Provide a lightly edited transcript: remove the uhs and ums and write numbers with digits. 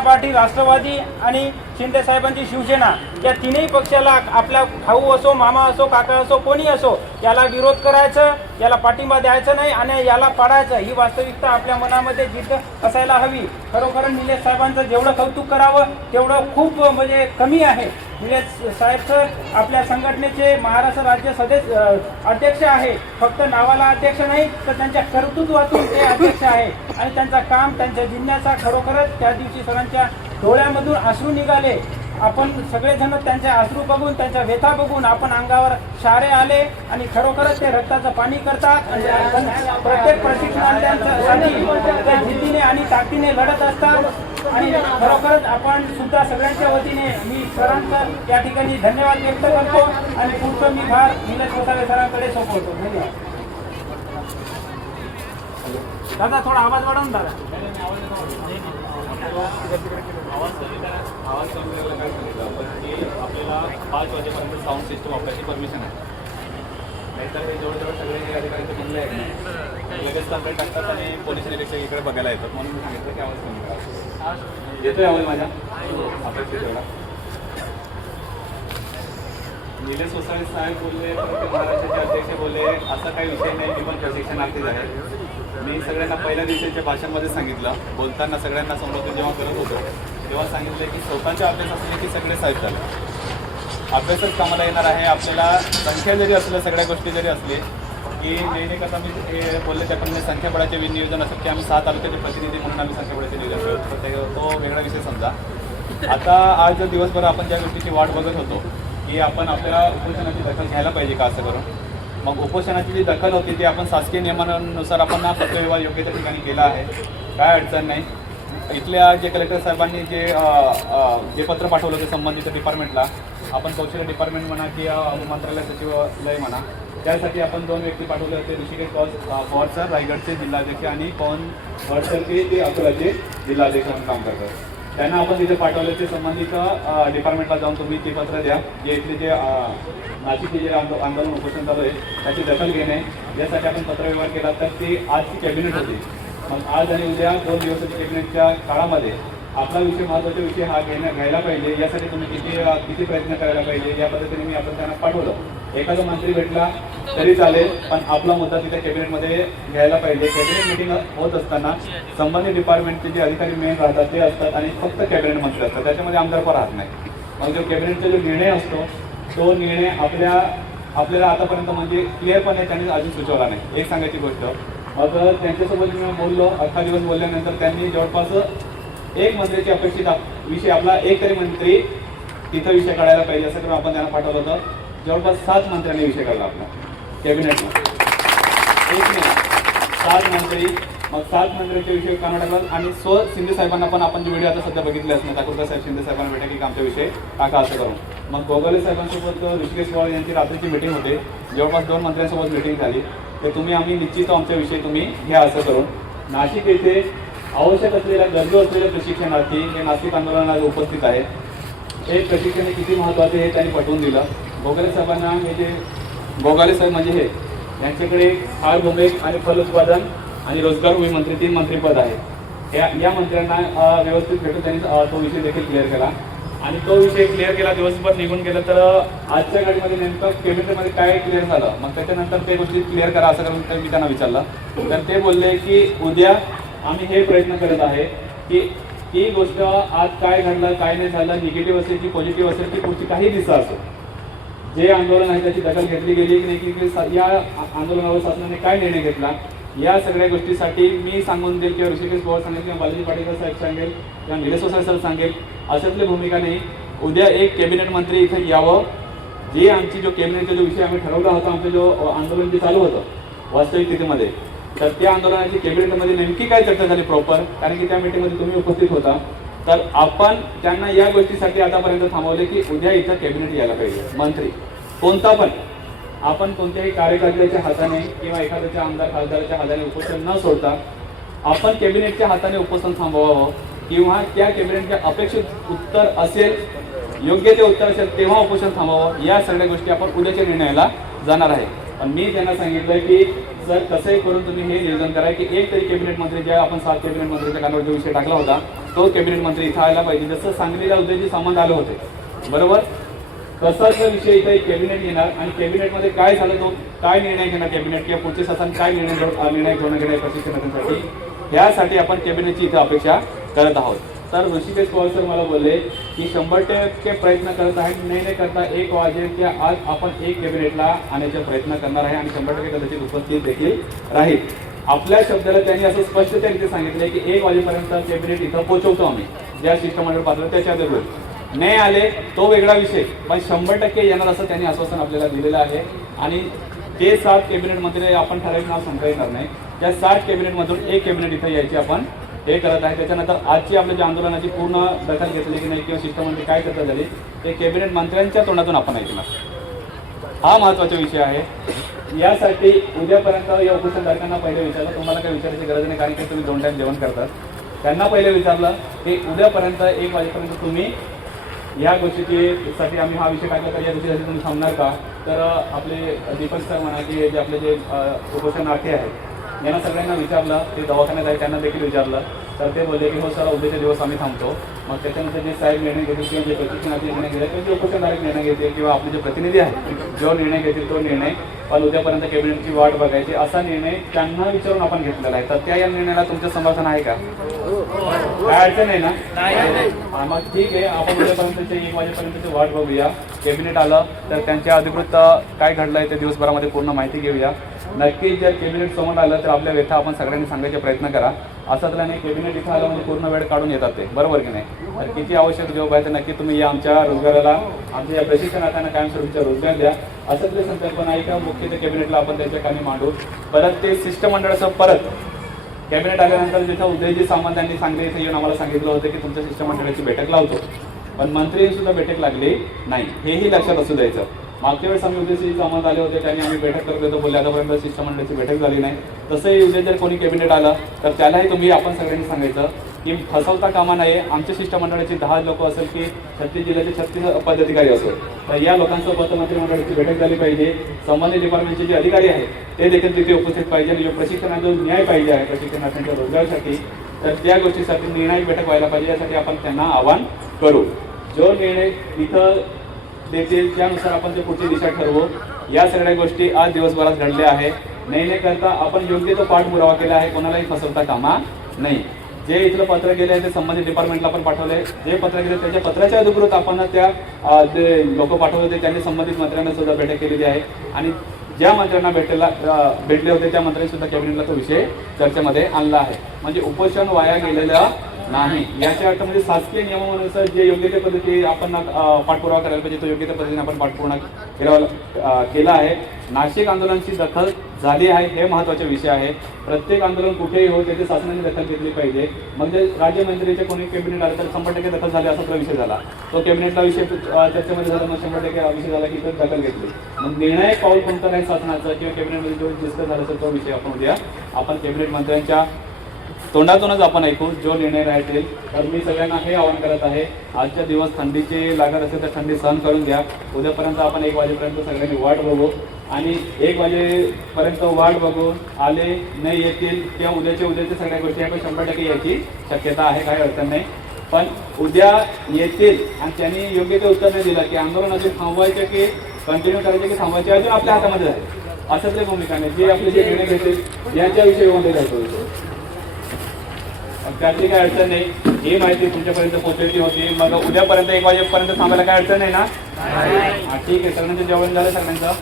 Party, Rashtrawadi आणि शिंदे साहेबांची शिवसेना या तीनही पक्षाला आपला भाऊ असो, मामा असो, काका असो, कोणी असो याला विरोध करायचं, याला पाठिंबा द्यायचं नाही आणि याला पाडायचं, ही वास्तविकता आपल्या मनामध्ये जिद्द असायला हवी. खरोखर निलेश साहेबांचं जेवढं कौतुक करावं तेवढं खूप म्हणजे कमी आहे. निलेश साहेब सर आपल्या संघटनेचे महाराष्ट्र राज्य अध्यक्ष आहे. फक्त नावाला अध्यक्ष नाही तर त्यांच्या कर्तृत्वातून ते अध्यक्ष आहे आणि त्यांचं काम, त्यांच्या जिज्ञासा खरोखरच त्या दिवशी सरांच्या डोळ्यामधून अश्रू निघाले. आपण सगळेजण त्यांचे अश्रू बघून, त्यांच्या व्यथा बघून आपण अंगावर शारे आले आणि खरोखरच ते रक्ताचं पाणी करतात आणि प्रत्येक प्रशिक्षणार्थ्यांसाठी त्या जिद्दीने आणि ताकदीने लढत असतात आणि खरोखरच आपण सुद्धा सगळ्यांच्या वतीने मी सरांचं या ठिकाणी धन्यवाद व्यक्त करतो आणि पुढचं मी भार निलेश कोसाळे सरांकडे सोपवतो. धन्यवाद. दादा थोडा आवाज वाढवून दादा. आवाज कमी करायला काय सांगितलं आपण की आपल्याला 5 वाजेपर्यंत साऊंड सिस्टम वापरायची परमिशन आहे. नाहीतर हे जवळजवळ सगळे हे अधिकाऱ्यांचे म्हणले आहेत लगेच कंप्लेंट टाकतात आणि पोलीस निरीक्षक इकडे बघायला येतात. म्हणून मी सांगितलं की आवाज कमी करा. येतोय आवाज माझ्या अपेक्षित एवढा. निलेश कोसाळे साहेब बोलले, महाराष्ट्राचे अध्यक्ष बोलले असा काही विषय नाही, मी पण प्रशिक्षणार्थीच आहे. मी सगळ्यांना पहिल्या दिवसाच्या भाषणामध्ये सांगितलं, बोलताना सगळ्यांना संबोधित जेव्हा करत होतो तेव्हा सांगितलं की स्वतःचा अभ्यास असले की सगळे साहेब झाले. अभ्यासच कामाला येणार आहे. आपल्याला संख्या जरी असलं, सगळ्या गोष्टी जरी असली की नेहमी कसं मी हे बोलले त्याप्रमाणे संख्याबळाचे नियोजन असेल की आम्ही 6 तालुक्याचे प्रतिनिधी म्हणून आम्ही संख्याबळाचे नियोजन करतो, तो वेगळा विषय समजा. आता आज दिवसभर आपण ज्या गोष्टीची वाट बघत होतो की आपण आपल्या उपोषणाची दखल घ्यायला पाहिजे का असं करून, मग उपोषणाची जी दखल होती ती आपण शासकीय नियमानुसार आपण पत्रव्यवहार योग्य त्या ठिकाणी केला आहे, काय अडचण नाही. इथल्या जे कलेक्टर साहेबांनी जे पत्र पाठवलं होतं संबंधित डिपार्टमेंटला, आपण कौशल्य डिपार्टमेंट म्हणा की मंत्रालय सचिवालय म्हणा, त्यासाठी आपण 2 व्यक्ती पाठवले होते. ऋषिकेश पवार सर रायगडचे जिल्हाध्यक्ष आणि पवन वडसर ते अकोल्याचे जिल्हाध्यक्ष म्हणून काम करतात. त्यांना आपण तिथे पाठवले. ते संबंधित डिपार्टमेंटला जाऊन तुम्ही ते पत्र द्या, जे इथले जे नाशिकचे जे आंदोलन उपोषण चालू आहे त्याची दखल घेणे, यासाठी आपण पत्रव्यवहार केला. तर ती आजची कॅबिनेट होती. मग आज आणि उद्या 2 दिवसाच्या कॅबिनेटच्या काळामध्ये आपला विषय, महत्त्वाचा विषय हा घ्यायला पाहिजे. यासाठी तुम्ही किती प्रयत्न करायला पाहिजे या पद्धतीने मी आपण त्यांना पाठवलं. एखादा मंत्री भेटला तरी चालेल, पण आपला मुद्दा तिथे कॅबिनेटमध्ये घ्यायला पाहिजे. कॅबिनेट मिटिंग होत असताना संबंधित डिपार्टमेंटचे जे अधिकारी मेन राहतात ते असतात आणि फक्त कॅबिनेट मंत्री असतात, त्याच्यामध्ये आमदार पण राहत नाही. मग जो कॅबिनेटचा जो निर्णय असतो तो निर्णय आपल्याला आतापर्यंत म्हणजे क्लिअरपणे त्यांनी अजून सुचवला नाही, एक सांगायची गोष्ट. मग त्यांच्यासोबत मी बोललो, अख्खा दिवस बोलल्यानंतर त्यांनी जवळपास 1 मंत्र्याची अपेक्षित विषय आपला एक तरी मंत्री तिथं विषय काढायला पाहिजे असं करून आपण त्यांना पाठवलं होतं. जवळपास 7 मंत्र्यांनी विषय काढला आपला कॅबिनेटला, एक नाही 7 मंत्री. मग 7 मंत्र्यांचे विषय काढून टाकला आणि शिंदे साहेबांना पण आपण जे व्हिडिओ आता सध्या बघितले असणार, ठाकूरकर साहेब शिंदे साहेबांना भेटा की आमच्या विषय काका असं करून. मग गोगाले साहेबांसोबत ऋषिकेश पवार यांची रात्रीची मिटिंग होते, जवळपास 2 मंत्र्यांसोबत मिटिंग झाली. तर तुम्ही आम्ही निश्चित आमच्या विषयी तुम्ही घ्या असं करून. नाशिक येथे आवश्यक असलेल्या गरजू असलेले प्रशिक्षणार्थी हे नाशिक आंदोलनाला उपस्थित आहेत. हे प्रशिक्षण किती महत्त्वाचे हे त्यांनी पटवून दिलं. गोगाले साहेबांना हे जे गोगाले साहेब म्हणजे हे यांच्याकडे हार भूमिक आणि फल उत्पादन आणि रोजगार हमी मंत्री 3 मंत्रीपद आहे. या मंत्र्यांना व्यवस्थित भेटून त्यांनी तो विषय देखील क्लिअर केला आणि तो विषय क्लिअर केला. दिवसभर निघून गेला. तर आजच्या घडीमध्ये नेमकं कॅबिनेटमध्ये काय क्लिअर झालं, मग त्याच्यानंतर ते गोष्टी क्लिअर करा असं करून मी त्यांना विचारलं. तर ते बोलले की उद्या आम्ही हे प्रयत्न करत आहे की ही गोष्ट आज काय घडलं, काय नाही झालं, निगेटिव्ह असेल की पॉझिटिव्ह असेल की पुढची काही दिशा असेल, जे आंदोलन आहे त्याची दखल घेतली गेली की नाही, की या आंदोलनावर शासनाने काय निर्णय घेतला, या सगळ्या गोष्टीसाठी मी सांगून देईल किंवा ऋषिकेश पवार सांगेल किंवा बालाजी पाटील साहेब सांगेल किंवा निलेश कोसाळे साहेब सांगेल, अशातली भूमिका नाही. उद्या एक कॅबिनेट मंत्री इथे यावं, जे आमची जो कॅबिनेटचा जो विषय आम्ही ठरवला होता, आमचं जो आंदोलन जे चालू होतं वास्तविक स्थितीमध्ये, तर त्या आंदोलनाची कॅबिनेटमध्ये नेमकी काय चर्चा झाली प्रॉपर, कारण की त्या मीटिंगमध्ये तुम्ही उपस्थित होता. तर आपण त्यांना या गोष्टीसाठी आतापर्यंत थांबवले की उद्या इथं कॅबिनेट यायला पाहिजे. मंत्री कोणता पण, आपण कोणत्याही कार्यकर्त्याच्या हाताने किंवा एखाद्याच्या आमदार खासदाराच्या हाताने उपोषण न सोडता आपण कॅबिनेटच्या हाताने उपोषण थांबवावं किंवा त्या कॅबिनेटच्या अपेक्षित उत्तर असेल, योग्य ते उत्तर असेल तेव्हा उपोषण थांबवावं. या सगळ्या गोष्टी आपण उद्याच्या निर्णयाला जाणार आहे. पण मी त्यांना सांगितलं की जर कसंही करून तुम्ही हे नियोजन करा की एक तरी कॅबिनेट मंत्री, ज्या आपण 7 कॅबिनेट मंत्र्यांच्या कानावर जो विषय टाकला होता तो कॅबिनेट मंत्री इथं आला पाहिजे. जसं सांगलीला उद्याची सामंत आले होते, बरोबर, तसाच विषय इथं एक कॅबिनेट येणार आणि कॅबिनेटमध्ये काय झालं, तो काय निर्णय घेणार कॅबिनेट किंवा पुढच्या शासन काय निर्णय घेऊन घेणार प्रशिक्षणासाठी, यासाठी आपण कॅबिनेटची इथं अपेक्षा करत आहोत. तर ऋषिकेश पवार सर मला बोलले की 100% प्रयत्न करत आहेत, नाही करता 1 वाजेल की आज आपण एक कॅबिनेटला आणण्याचा प्रयत्न करणार आहे आणि 100% त्याची उपस्थित देखील राहील. आपल्या शब्दाला त्यांनी असं स्पष्टतेने सांगितले की 1 वाजेपर्यंत कॅबिनेट इथं पोहोचवतो आम्ही, ज्या शिष्टमंडळ पात्र त्याच्या बरोबर. नाही आले तो वेगळा विषय, पण 100% येणार असं त्यांनी आश्वासन आपल्याला दिलेलं आहे. आणि ते 7 कॅबिनेट मंत्री आपण ठराविक नाव सांगता येणार नाही, त्या 7 कॅबिनेटमधून एक कॅबिनेट इथं यायची आपण हे करत आहे. त्याच्यानंतर आजची आपल्या ज्या आंदोलनाची पूर्ण दखल घेतली की नाही किंवा शिष्टमंडळ काय करता झाली ते कॅबिनेट मंत्र्यांच्या तोंडातून आपण ऐकणार. हा महत्त्वाचा विषय आहे. यासाठी उद्यापर्यंत या उपोषणधारकांना पहिले विचारलं, तुम्हाला काही विचारायची गरज नाही कारण की तुम्ही 2 टाइम जेवण करतात. त्यांना पहिले विचारलं की उद्यापर्यंत 1 वाजेपर्यंत तुम्ही या गोष्टीसाठी आम्ही हा विषय टाकला तर या गोष्टीसाठी तुम्ही थांबणार का. तर आपले दीपक सर म्हणा की जे आपले जे उपोषणार्थी आहेत यांना सगळ्यांना विचारलं, ते दवाखान्यात आहे त्यांना देखील विचारलं, तर ते बोलले की हो सर उद्याचे दिवस आम्ही थांबतो. मग त्याच्यानंतर जे साहेब निर्णय घेतील किंवा जे प्रशिक्षणाचे निर्णय घेतील किंवा जे उपोषणधारक निर्णय घेतील किंवा आपले जे प्रतिनिधी आहेत जो निर्णय घेतील तो निर्णय, पण उद्यापर्यंत कॅबिनेटची वाट बघायची असा निर्णय त्यांना विचारून आपण घेतलेला आहे. तर त्या या निर्णयाला तुमचं समर्थन आहे का? काय अडचण आहे ना? मग ठीक आहे, आपण उद्यापर्यंतचे 1 वाजेपर्यंतची वाट बघूया. कॅबिनेट आलं तर त्यांच्या अधिकृत काय घडलं आहे ते दिवसभरामध्ये पूर्ण माहिती घेऊया. नक्कीच जर कॅबिनेट समोर आलं तर आपल्या व्यथा आपण सगळ्यांनी सांगायचा प्रयत्न करा. असं तर नाही कॅबिनेट इथं आलं म्हणजे पूर्ण वेळ काढून येतात ते, बरोबर की नाही. तर किती आवश्यक जॉब आहे तर नक्की तुम्ही या आमच्या रोजगाराला, आमच्या या प्रशिक्षणार्थ्यांना कायमस्वरूपीचा रोजगार द्या. असं तरी संकल्पना आहे का मुख्य ते कॅबिनेटला आपण त्याच्या कामी मांडू. परत ते शिष्टमंडळाचं परत कॅबिनेट आल्यानंतर जिथं उदयजी सामंत यांनी सांगली इथं येऊन आम्हाला सांगितलं होतं की तुमच्या शिष्टमंडळाची बैठक लावतो, पण मंत्री सुद्धा बैठक लागली नाही, हेही लक्षात असू द्यायचं. मागच्या वेळेस आम्ही उदयजी सामंत आले होते, त्यांनी आम्ही बैठक करत होतो बोलले, आतापर्यंत शिष्टमंडळाची बैठक झाली नाही. तसंही उद्या जर कोणी कॅबिनेट आलं तर त्यालाही तुम्ही आपण सगळ्यांनी सांगायचं की फसवता कामा नये. आमच्या शिष्टमंडळाची 10 लोक असेल की 36 जिल्ह्याचे 36 पदाधिकारी असेल तर या लोकांसोबत मंत्रिमंडळाची बैठक झाली पाहिजे. संबंधित डिपार्टमेंटचे जे अधिकारी आहेत ते देखील तिथे उपस्थित पाहिजे आणि प्रशिक्षणाचा जो न्याय पाहिजे आहे प्रशिक्षणार्थ्यांच्या रोजगारासाठी तर त्या गोष्टीसाठी निर्णायक बैठक व्हायला पाहिजे. यासाठी आपण त्यांना आवाहन करू. जो निर्णय इथं देतील त्यानुसार आपण ते पुढची दिशा ठरवू. या सगळ्या गोष्टी आज दिवसभरात घडल्या आहे. नाही करता आपण योग्य तो पाठपुरावा केला आहे, कोणालाही फसवता कामा नाही. जे इथलं पत्र गेले आहे ते संबंधित डिपार्टमेंटला पण पाठवले. जे पत्र गेले त्याच्या पत्राच्या अधिकृत आपण त्या जे लोक पाठवले होते त्यांनी संबंधित मंत्र्यांना सुद्धा बैठक केलेली आहे आणि ज्या मंत्र्यांना भेटले होते त्या मंत्र्यांनी सुद्धा कॅबिनेटला तो विषय चर्चेमध्ये आणला आहे. म्हणजे उपोषण वाया गेलेलं नाही. याच्या अर्थ म्हणजे शासकीय नियमानुसार जे योग्य त्या पद्धती आपण पाठपुरावा करायला पाहिजे तो योग्य त्या पद्धतीने आपण पाठपुरावा केला आहे. नाशिक आंदोलनाची दखल झाली आहे हे महत्त्वाचे विषय आहे. प्रत्येक आंदोलन कुठेही हो त्याची शासनाने दखल घेतली पाहिजे. म्हणजे राज्यमंत्रीचे कोणी कॅबिनेट आलं तर 100% दखल झाली असा विषय झाला. तो कॅबिनेटला विषय चर्चेमध्ये झाला मग 100% विषय झाला की तर दखल घेतली. मग निर्णायक पाऊल कोणतं नाही शासनाचं किंवा कॅबिनेटमध्ये जो डिस्कस झाला असेल तो विषय आपण उद्या आपण कॅबिनेट मंत्र्यांच्या तोंडातूनच आपण ऐकू जो निर्णय राहतील. तर मी सगळ्यांना हे आवाहन करत आहे, आजच्या दिवस थंडीची लागत असेल तर थंडी सहन करून द्या. उद्यापर्यंत आपण 1 वाजेपर्यंत सगळ्यांनी वाट बघू आणि 1 वाजेपर्यंत वाट बघून आले नाही येतील किंवा उद्याच्या सगळ्या गोष्टी आपण 100% याची शक्यता आहे, काही अडचण नाही. पण उद्या येतील आणि त्यांनी योग्य ते उत्तर नाही दिलं की आंदोलन अजून थांबवायचे की कंटिन्यू करायचे की थांबवायचे अजून आपल्या हातामध्ये आहे. असं ते भूमिका नाही. जे आपले जे निर्णय घेतील यांच्याविषयी मध्ये जायचं. त्यातली काय अडचण नाही. ही माहिती तुमच्यापर्यंत पोहोचायची होती. मग उद्यापर्यंत 1 वाजेपर्यंत थांबायला काय अडचण नाही ना? ठीक आहे. सगळ्यांचं जेवण झालं सगळ्यांचं?